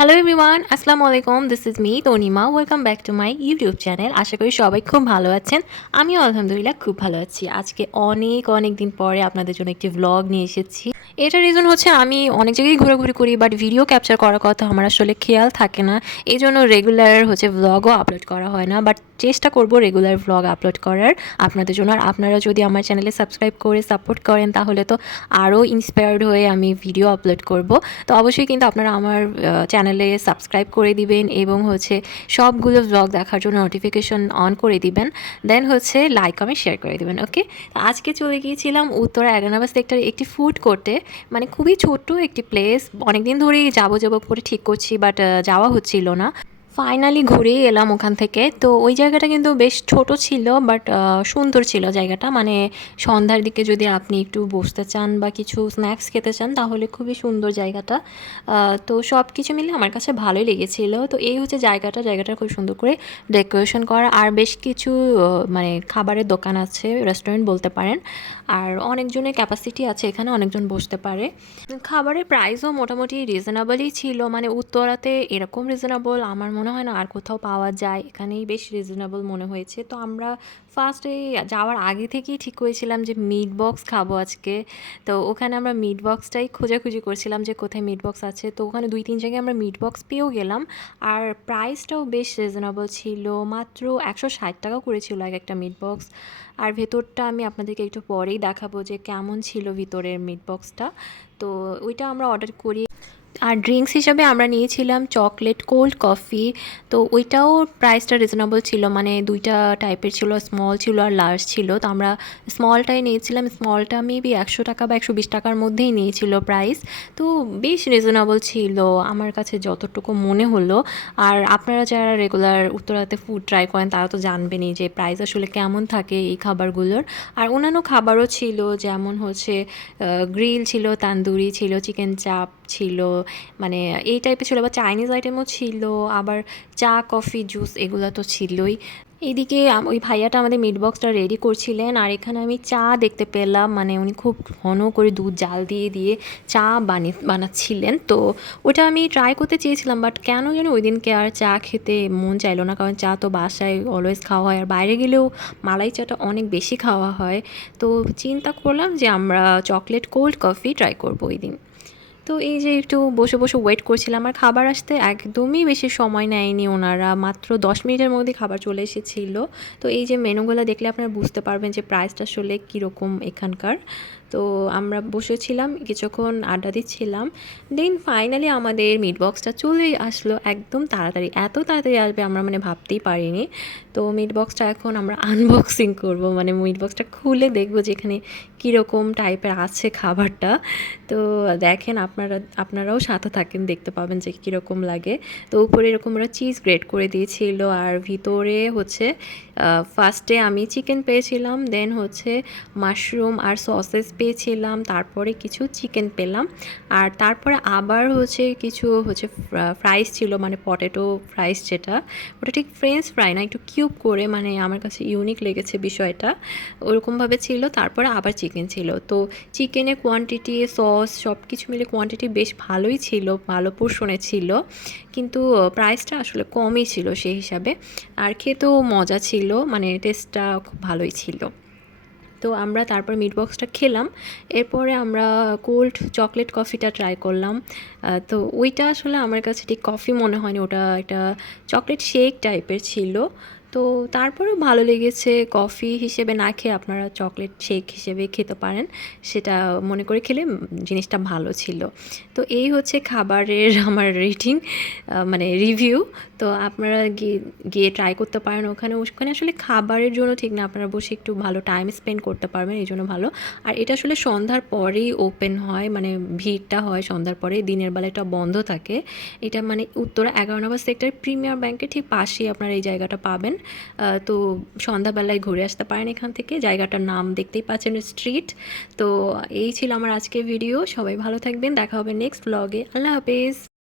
Hello everyone, আসসালামু আলাইকুম। This is me Tanima. Welcome back to my YouTube channel. আশা করি সবাই খুব ভালো আছেন। আমিও আলহামদুলিল্লাহ খুব ভালো আছি। আজকে অনেক দিন পরে আপনাদের জন্য একটি ভ্লগ নিয়ে এসেছি। এটার রিজন হচ্ছে আমি অনেক জায়গায় ঘোরাঘুরি করি, বাট ভিডিও ক্যাপচার করার কথা আমার আসলে খেয়াল থাকে না। এই জন্য রেগুলার ভ্লগও আপলোড করা হয় না, বাট চেষ্টা করব রেগুলার ভ্লগ আপলোড করার আপনাদের জন্য। আর আপনারা যদি আমার চ্যানেলে সাবস্ক্রাইব করে সাপোর্ট করেন তাহলে তো আরও ইন্সপায়ার্ড হয়ে আমি ভিডিও আপলোড করব। তো অবশ্যই কিন্তু আপনারা আমার চ্যানেলে সাবস্ক্রাইব করে দিবেন এবং সবগুলো ভ্লগ দেখার জন্য নোটিফিকেশন অন করে দিবেন। দেন লাইক কমেন্ট শেয়ার করে দিবেন। ওকে, আজকে চলে গিয়েছিলাম উত্তরা এগানাবাদ সেক্টরে একটি ফুড কোর্টে। মানে খুবই ছোট্ট একটি প্লেস। অনেকদিন ধরেই যাবো করে ঠিক করছি, বাট যাওয়া হচ্ছিল না। ফাইনালি ঘুরেই এলাম ওখান থেকে। তো ওই জায়গাটা কিন্তু বেশ ছোট ছিল, বাট সুন্দর ছিল জায়গাটা। মানে সন্ধ্যার দিকে যদি আপনি একটু বসতে চান বা কিছু স্ন্যাক্স খেতে চান তাহলে খুবই সুন্দর জায়গাটা। তো সব কিছু মিলে আমার কাছে ভালোই লেগেছিল। তো এই হচ্ছে জায়গাটা খুব সুন্দর করে ডেকোরেশন করা, আর বেশ কিছু মানে খাবারের দোকান আছে, রেস্টুরেন্ট বলতে পারেন। আর অনেকজনের ক্যাপাসিটি আছে, এখানে অনেকজন বসতে পারে। খাবারের প্রাইসও মোটামুটি রিজনেবলই ছিল। মানে উত্তরাতে এরকম রিজনেবল আমার মনে হয় না আর কোথাও পাওয়া যায়। এখানেই বেশ রিজনেবল মনে হয়েছে। তো আমরা ফার্স্টে যাওয়ার আগে থেকেই ঠিক করেছিলাম যে মিট বক্স খাবো আজকে। তো ওখানে আমরা মিট বক্সটাই খোঁজাখুঁজি করছিলাম যে কোথায় মিট বক্স আছে। তো ওখানে 2-3 জায়গায় আমরা মিট বক্স পেয়েও গেলাম। আর প্রাইসটাও বেশ রিজনেবল ছিল। মাত্র 160 টাকা করেছিল এক একটা মিট বক্স। আর ভেতরটা আমি আপনাদেরকে একটু পরেই দেখাবো যে কেমন ছিল ভিতরের মিট বক্সটা। তো ওইটা আমরা অর্ডার করি। আর ড্রিঙ্কস হিসাবে আমরা নিয়েছিলাম চকলেট কোল্ড কফি। তো ওইটাও প্রাইসটা রিজনেবল ছিল। মানে দুইটা টাইপের ছিল, স্মল ছিল আর লার্জ ছিল। তো আমরা স্মলটাই নিয়েছিলাম। স্মলটা মেবি 100 টাকা বা 120 টাকার মধ্যেই নিয়েছিল প্রাইস। তো বেশ রিজনেবল ছিল আমার কাছে যতটুকু মনে হলো। আর আপনারা যারা রেগুলার উত্তরাতে ফুড ট্রাই করেন তারা তো জানবেনই যে প্রাইস আসলে কেমন থাকে এই খাবারগুলোর। আর অন্যান্য খাবারও ছিল, যেমন গ্রিল ছিল, তান্দুরি ছিল, চিকেন চাপ ছিল, মানে এই টাইপের ছিল। আবার চাইনিজ আইটেমও ছিল, আবার চা কফি জুস এগুলো তো ছিলই। এদিকে ওই ভাইয়াটা আমাদের মিট বক্সটা রেডি করছিলেন, আর এখানে আমি চা দেখতে পেলাম। মানে উনি খুব ঘন করে দুধ জাল দিয়ে দিয়ে চা বানাচ্ছিলেন। তো ওটা আমি ট্রাই করতে চেয়েছিলাম, বাট কেন যেন ওই দিনকে আর চা খেতে মন চাইলো না। কারণ চা তো বাসায় অলওয়েজ খাওয়া হয়, আর বাইরে গেলেও মালাই চাটা অনেক বেশি খাওয়া হয়। তো চিন্তা করলাম যে আমরা চকলেট কোল্ড কফি ট্রাই করবো ওই দিন। তো এই যে একটু বসে ওয়েট করছিলাম। আর খাবার আসতে একদমই বেশি সময় নেয়নি ওনারা, মাত্র 10 মিনিটের মধ্যে খাবার চলে এসেছিল। তো এই যে মেনুগুলো দেখলে আপনারা বুঝতে পারবেন যে প্রাইসটা আসলে কীরকম এখানকার। তো আমরা বসেছিলাম, কিছুক্ষণ আড্ডা দিচ্ছিলাম। দেন ফাইনালি আমাদের মিট বক্সটা চলে আসলো একদম তাড়াতাড়ি। এত তাড়াতাড়ি আসবে আমরা মানে ভাবতেই পারিনি। তো মিট বক্সটা এখন আমরা আনবক্সিং করব, মানে মিট বক্সটা খুলে দেখবো যে এখানে কীরকম টাইপের আছে খাবারটা। তো দেখেন, আপনারাও সাথে থাকেন, দেখতে পাবেন যে কীরকম লাগে। তো উপরে এরকম ওরা চিজ গ্রেট করে দিয়েছিল, আর ভিতরে ফার্স্টে আমি চিকেন পেয়েছিলাম, দেন মাশরুম আর সসেস পেয়েছিলাম, তারপরে কিছু চিকেন পেলাম। আর তারপরে আবার কিছু ফ্রাইস ছিল, মানে পটেটো ফ্রাইস, যেটা ওটা ঠিক ফ্রেঞ্চ ফ্রাই না, একটু কিউব করে, মানে আমার কাছে ইউনিক লেগেছে বিষয়টা। ওরকমভাবে ছিল। তারপরে আবার চিকেন ছিল। তো চিকেনের কোয়ান্টিটি, সস সব কিছু মিলে কোয়ান্টিটি বেশ ভালোই ছিল, ভালো পোর্শনে ছিল। কিন্তু প্রাইসটা আসলে কমই ছিল সেই হিসাবে। আর খেতেও মজা ছিল, মানে টেস্টটা খুব ভালোই ছিল। তো আমরা তারপর মিট বক্সটা খেলাম। এরপরে আমরা কোল্ড চকলেট কফিটা ট্রাই করলাম। তো ওইটা আসলে আমার কাছে ঠিক কফি মনে হয়নি, ওটা একটা চকলেট শেক টাইপের ছিল। তো তারপরেও ভালো লেগেছে। কফি হিসেবে না খেয়ে আপনারা চকলেট শেক হিসেবে খেতে পারেন, সেটা মনে করে খেলে জিনিসটা ভালো ছিল। তো এই খাবারের আমার রেটিং, মানে রিভিউ। তো আপনারা গিয়ে গিয়ে ট্রাই করতে পারেন। ওখানে ওখানে আসলে খাবারের জন্য ঠিক না, আপনারা বসে একটু ভালো টাইম স্পেন্ড করতে পারবেন, এই জন্য ভালো। আর এটা আসলে সন্ধ্যার পরেই ওপেন হয়, মানে ভিড়টা হয় সন্ধ্যার পরে, দিনের বেলা এটা বন্ধ থাকে। এটা মানে উত্তরা 11 নম্বর সেক্টর প্রিমিয়ার ব্যাংকের ঠিক পাশেই আপনারা এই জায়গাটা পাবেন। তো সন্ধ্যাবেলায় ঘুরে আসতে পারেন এখান থেকে। জায়গাটার নাম দেখতেই পাচ্ছেন, স্ট্রিট। তো এই ছিল আমার আজকের ভিডিও। সবাই ভালো থাকবেন, দেখা হবে নেক্সট ব্লগে। আল্লাহ হাফেজ।